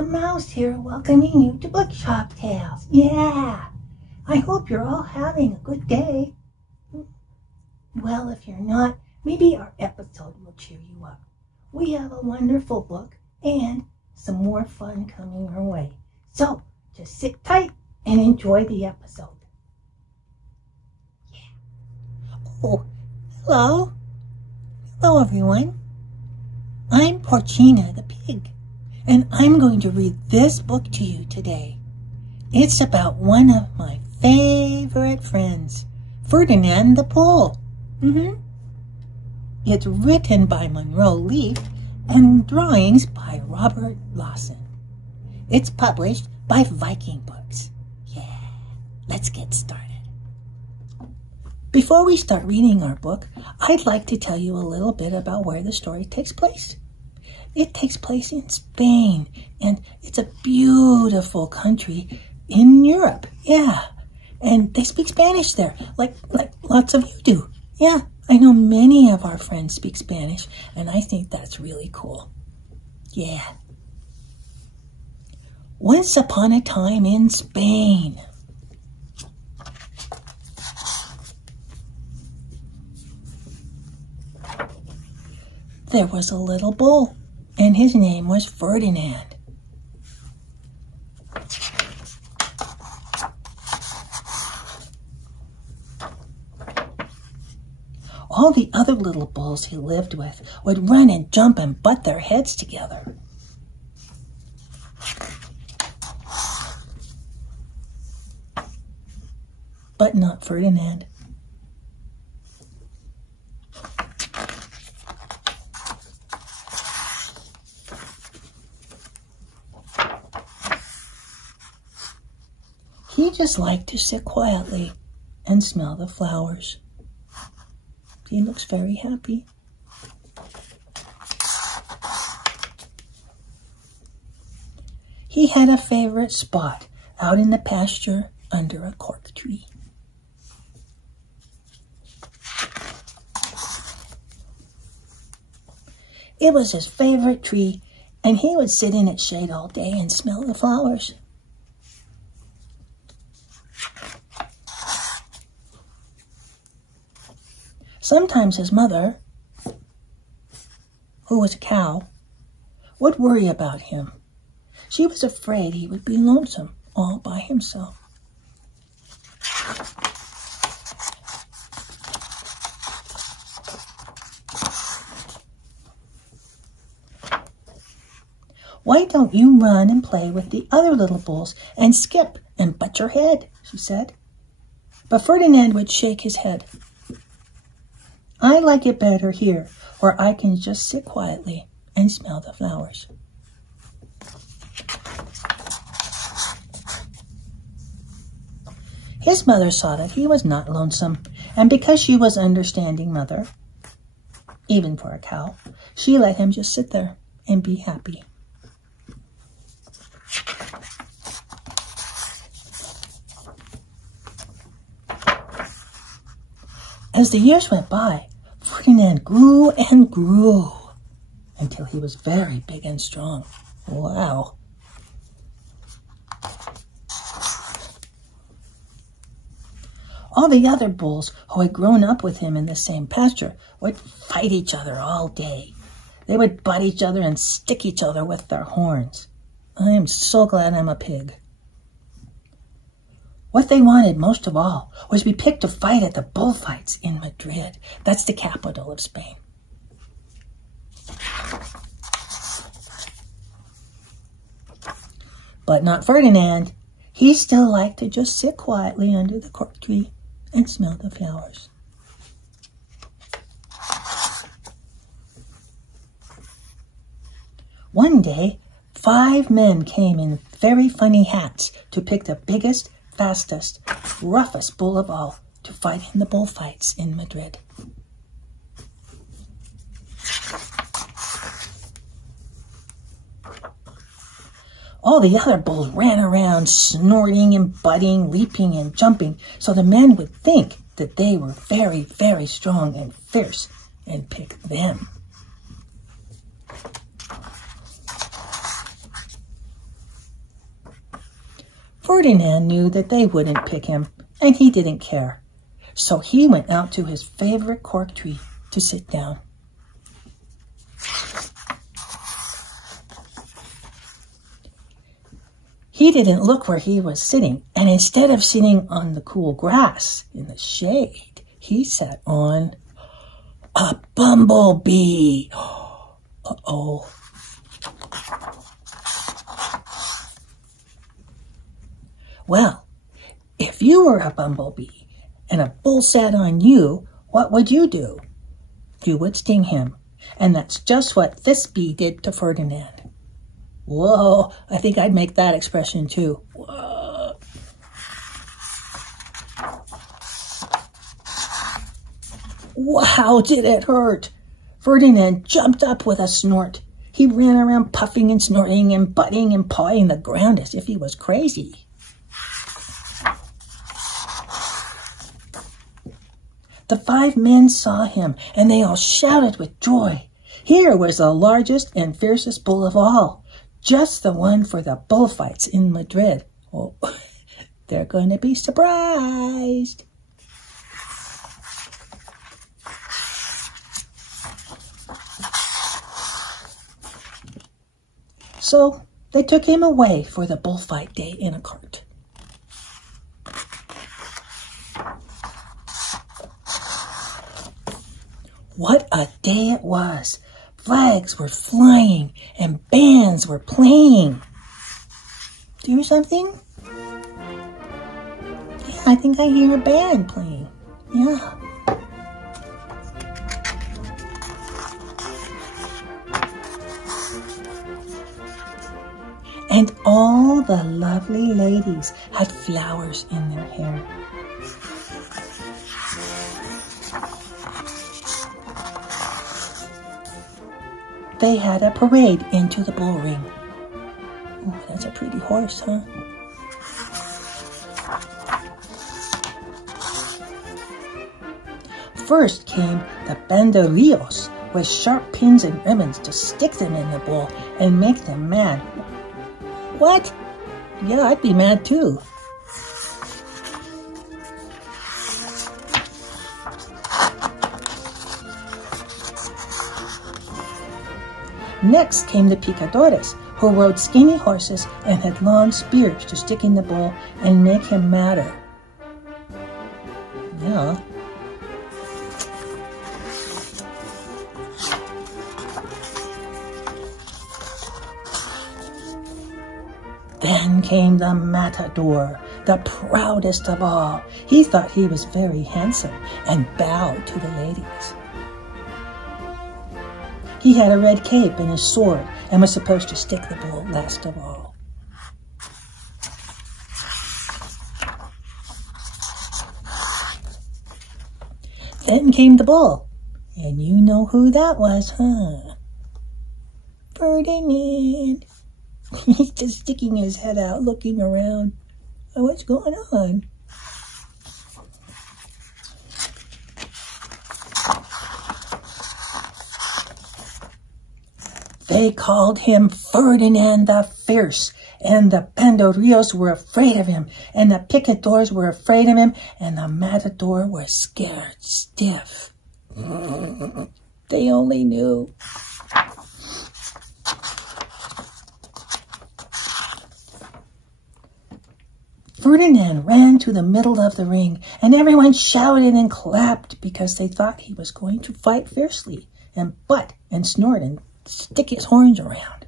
the Mouse here, welcoming you to Bookshop Tales. Yeah, I hope you're all having a good day. Well, if you're not, maybe our episode will cheer you up. We have a wonderful book and some more fun coming our way. So, just sit tight and enjoy the episode. Yeah. Oh, hello. Hello, everyone. I'm Porcina the pig, and I'm going to read this book to you today. It's about one of my favorite friends, Ferdinand the Bull. It's written by Monroe Leaf and drawings by Robert Lawson. It's published by Viking Books. Yeah, let's get started. Before we start reading our book, I'd like to tell you a little bit about where the story takes place. It takes place in Spain, and it's a beautiful country in Europe. Yeah, and they speak Spanish there, like lots of you do. Yeah, I know many of our friends speak Spanish, and I think that's really cool. Yeah. Once upon a time in Spain. There was a little bull, and his name was Ferdinand. All the other little bulls he lived with would run and jump and butt their heads together. But not Ferdinand. He just liked to sit quietly and smell the flowers. He looks very happy. He had a favorite spot out in the pasture under a cork tree. It was his favorite tree, and he would sit in its shade all day and smell the flowers. Sometimes his mother, who was a cow, would worry about him. She was afraid he would be lonesome all by himself. "Why don't you run and play with the other little bulls and skip and butt your head?" she said. But Ferdinand would shake his head. "I like it better here, where I can just sit quietly and smell the flowers." His mother saw that he was not lonesome, and because she was an understanding mother, even for a cow, she let him just sit there and be happy. As the years went by, Ferdinand grew and grew until he was very big and strong. Wow. All the other bulls who had grown up with him in the same pasture would fight each other all day. They would butt each other and stick each other with their horns. I am so glad I'm a pig. What they wanted most of all was to be picked to fight at the bullfights in Madrid. That's the capital of Spain. But not Ferdinand. He still liked to just sit quietly under the cork tree and smell the flowers. One day, 5 men came in very funny hats to pick the biggest, fastest, roughest bull of all to fight in the bullfights in Madrid. All the other bulls ran around, snorting and butting, leaping and jumping, so the men would think that they were very, very strong and fierce and pick them. Ferdinand knew that they wouldn't pick him, and he didn't care. So he went out to his favorite cork tree to sit down. He didn't look where he was sitting, and instead of sitting on the cool grass in the shade, he sat on a bumblebee. Uh-oh. Well, if you were a bumblebee and a bull sat on you, what would you do? You would sting him. And that's just what this bee did to Ferdinand. Whoa, I think I'd make that expression too. Whoa. Wow, did it hurt? Ferdinand jumped up with a snort. He ran around puffing and snorting and butting and pawing the ground as if he was crazy. The 5 men saw him, and they all shouted with joy. Here was the largest and fiercest bull of all, just the one for the bullfights in Madrid. Oh, they're going to be surprised. So they took him away for the bullfight day in a cart. What a day it was. Flags were flying and bands were playing. Do you hear something? Yeah, I think I hear a band playing. Yeah. And all the lovely ladies had flowers in their hair. They had a parade into the bull ring. Ooh, that's a pretty horse, huh? First came the banderillos with sharp pins and ribbons to stick them in the bull and make them mad. What? Yeah, I'd be mad too. Next came the picadores, who rode skinny horses and had long spears to stick in the bull and make him madder. Yeah. Then came the matador, the proudest of all. He thought he was very handsome and bowed to the ladies. He had a red cape and a sword and was supposed to stick the bull last of all. Then came the bull, and you know who that was, huh? Ferdinand. He's just sticking his head out, looking around. What's going on? They called him Ferdinand the Fierce, and the banderillos were afraid of him, and the picadores were afraid of him, and the matador was scared stiff. They only knew. Ferdinand ran to the middle of the ring, and everyone shouted and clapped because they thought he was going to fight fiercely and butt and snort and stick his horns around.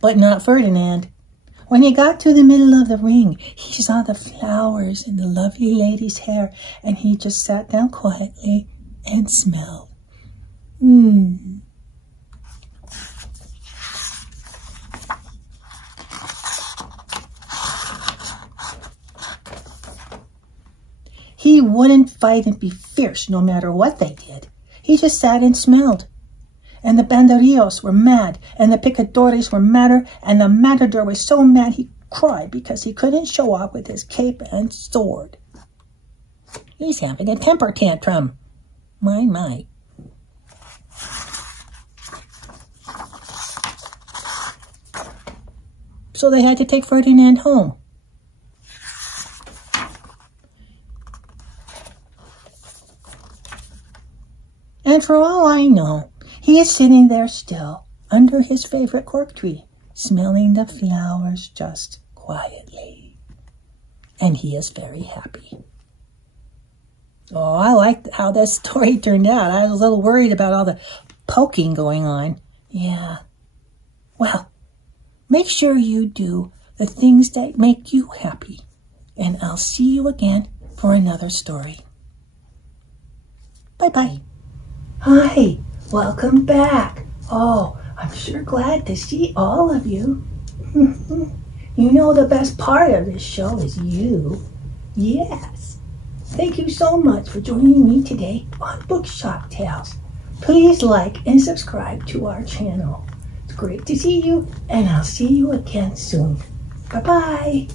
But not Ferdinand. When he got to the middle of the ring, he saw the flowers in the lovely lady's hair, and he just sat down quietly and smelled. He wouldn't fight and be fierce no matter what they did. He just sat and smelled. And the banderillos were mad, and the picadores were madder, and the matador was so mad he cried because he couldn't show off with his cape and sword. He's having a temper tantrum. My. so they had to take Ferdinand home. And for all I know, he is sitting there still, under his favorite cork tree, smelling the flowers just quietly. And he is very happy. Oh, I liked how this story turned out. I was a little worried about all the poking going on. Yeah. Well, make sure you do the things that make you happy. And I'll see you again for another story. Bye-bye. Hi, welcome back. Oh, I'm sure glad to see all of you. You know the best part of this show is you. Yes. Thank you so much for joining me today on Bookshop Tales. Please like and subscribe to our channel. It's great to see you, and I'll see you again soon. Bye-bye.